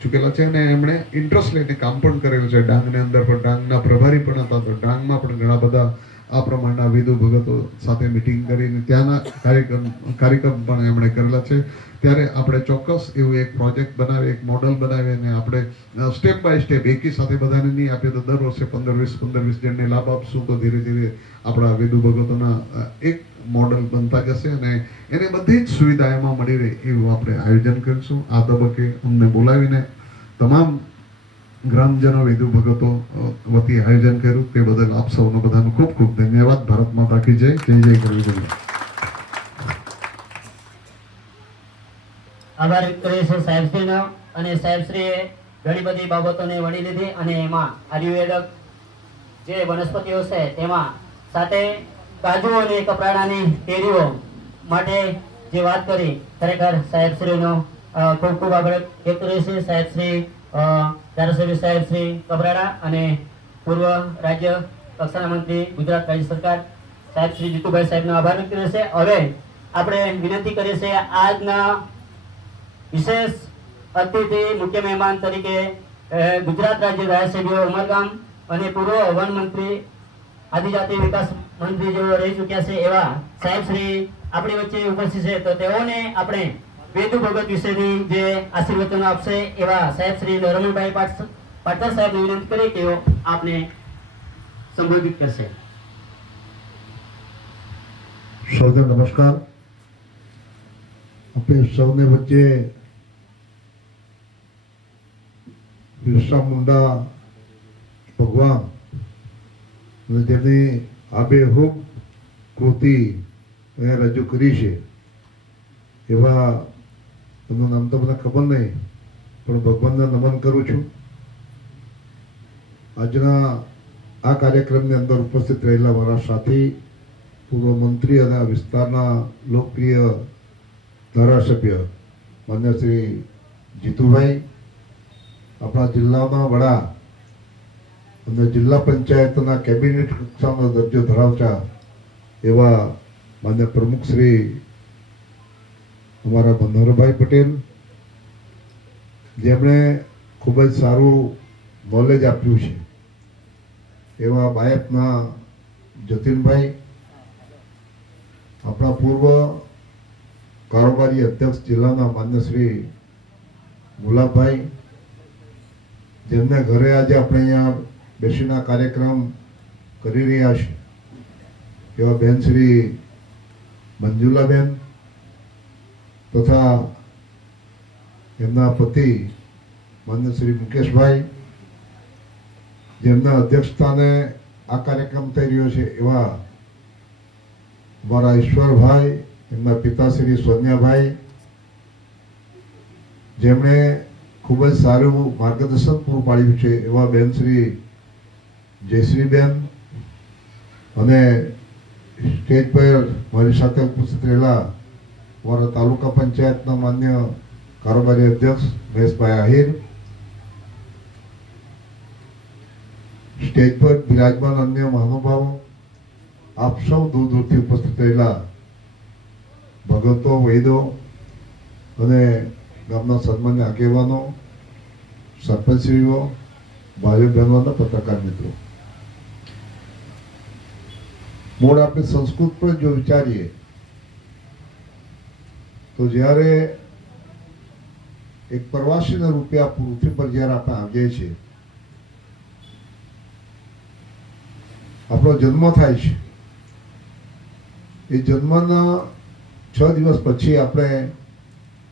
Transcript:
ચૂકેલા છે અને એમણે ઇન્ટરેસ્ટ લઈને કામ પણ કરેલું છે. ડાંગની અંદર પણ ડાંગના પ્રભારી પણ હતા, તો ડાંગમાં પણ ઘણા બધા આ પ્રમાણના વિધુ ભગતો સાથે મિટિંગ કરીને ત્યાંના કાર્યક્રમ પણ એમણે કરેલા છે. ત્યારે આપણે ચોક્કસ એવું એક પ્રોજેક્ટ બનાવી, એક મોડલ બનાવી અને આપણે સ્ટેપ બાય સ્ટેપ એકી સાથે બધાને નહીં આપીએ તો દર વર્ષે 15-20 જણને લાભ આપશું તો ધીરે ધીરે આપણા વિધુ ભગતોના એક મોડલ બનતા જશે અને એને બધી જ સુવિધા એમાં મળી રહે એવું આપણે આયોજન કરીશું. આ તબક્કે અમને બોલાવીને તમામ ગ્રામજનો વિધુ ભગતો વતી આયોજન કર્યું તે બદલ આપ સૌનો બધાનો ખૂબ ખૂબ ધન્યવાદ. ભારત માતા કી જય. જય જય કરવી. આભાર વ્યક્ત કરીએ છીએ સાહેબશ્રીનો. અને સાહેબશ્રીએ ઘણી બધી બાબતોને વણી લીધી અને એમાં આયુર્વેદક જે વનસ્પતિઓ છે તેમાં સાથે કાજુ અને કપરાણાની કેરીઓ માટે જે વાત કરી, ખરેખર સાહેબશ્રીનો ખૂબ ખૂબ આભાર વ્યક્ત કરીએ છીએ. સાહેબશ્રી ધારાસભ્ય સાહેબશ્રી કપરાડા અને પૂર્વ રાજ્ય કક્ષાના મંત્રી ગુજરાત રાજ્ય સરકાર સાહેબ શ્રી જીતુભાઈ સાહેબનો આભાર વ્યક્ત કરીએ છીએ. હવે આપણે વિનંતી કરીએ છીએ આજના વિશેષ અતિથિ મુખ્ય મહેમાન તરીકે ગુજરાત રાજ્ય ધારાસભ્ય ઉમરગામ અને પૂર્વ વન મંત્રી આદિજાતિ વિકાસ મંત્રી જેઓ રહી ચૂક્યા છે એવા સાહેબ શ્રી આપણી વચ્ચે ઉપસ્થિત છે, તો તેઓને આપણે વેદુ ભગત વિશેની જે આશીર્વચનો આપશે એવા સાહેબ શ્રી રમણભાઈ પાટકર સાહેબને વિનંતી કરી તેઓ આપને સંબોધિત કરશે. સૌને નમસ્કાર. આપણે સૌને વચ્ચે બિરસા મુંડા ભગવાન અને તેમની આબેહૂબ કૃતિ રજૂ કરી છે એવા એમનું નામ તો મને ખબર નહીં, પણ ભગવાનને નમન કરું છું. આજના આ કાર્યક્રમની અંદર ઉપસ્થિત રહેલા મારા સાથી પૂર્વ મંત્રી અને આ વિસ્તારના લોકપ્રિય ધારાસભ્ય માન્ય શ્રી જીતુભાઈ, આપણા જિલ્લાના વડા અને જિલ્લા પંચાયતના કેબિનેટ કક્ષાનો દરજ્જો ધરાવતા એવા માન્ય પ્રમુખ શ્રી અમારા મનોહરભાઈ પટેલ, જેમણે ખૂબ જ સારું નોલેજ આપ્યું છે એવા બાયપના જતીનભાઈ, આપણા પૂર્વ કારોબારી અધ્યક્ષ જિલ્લાના માન્ય શ્રી ગુલાબભાઈ, જેમને ઘરે આજે આપણે અહીંયા બેસીના કાર્યક્રમ કરી રહ્યા છે એવા બેન શ્રી મંજુલાબેન તથા એમના પતિ માન્ય શ્રી મુકેશભાઈ, જેમના અધ્યક્ષસ્થાને આ કાર્યક્રમ થઈ રહ્યો છે એવા અમારા ઈશ્વરભાઈ, એમના પિતાશ્રી સોનિયાભાઈ, જેમણે ખૂબ જ સારું માર્ગદર્શન પૂરું પાડ્યું છે એવા બેન શ્રી જયશ્રીબેન, અને સ્ટેજ પર મારી સાથે ઉપસ્થિત રહેલા અમારા તાલુકા પંચાયતના માન્ય કારોબારી અધ્યક્ષ મહેશભાઈ આહિર, સ્ટેજ પર બિરાજમાન અન્ય મહાનુભાવો, આપ સૌ દૂર દૂરથી ઉપસ્થિત રહેલા ભગતો, વૈદો અને ગામના સન્માન્ય આગેવાનો, સરપંચશ્રીઓ, ભાઈઓ બહેનો અને પત્રકાર મિત્રો. મૂળ આપણે સંસ્કૃત પર જો વિચારીએ તો જ્યારે એક પ્રવાસીના રૂપે આ પૃથ્વી પર જ્યારે આપણે આવીએ છીએ, આપણો જન્મ થાય છે, એ જન્મના 6 દિવસ પછી આપણે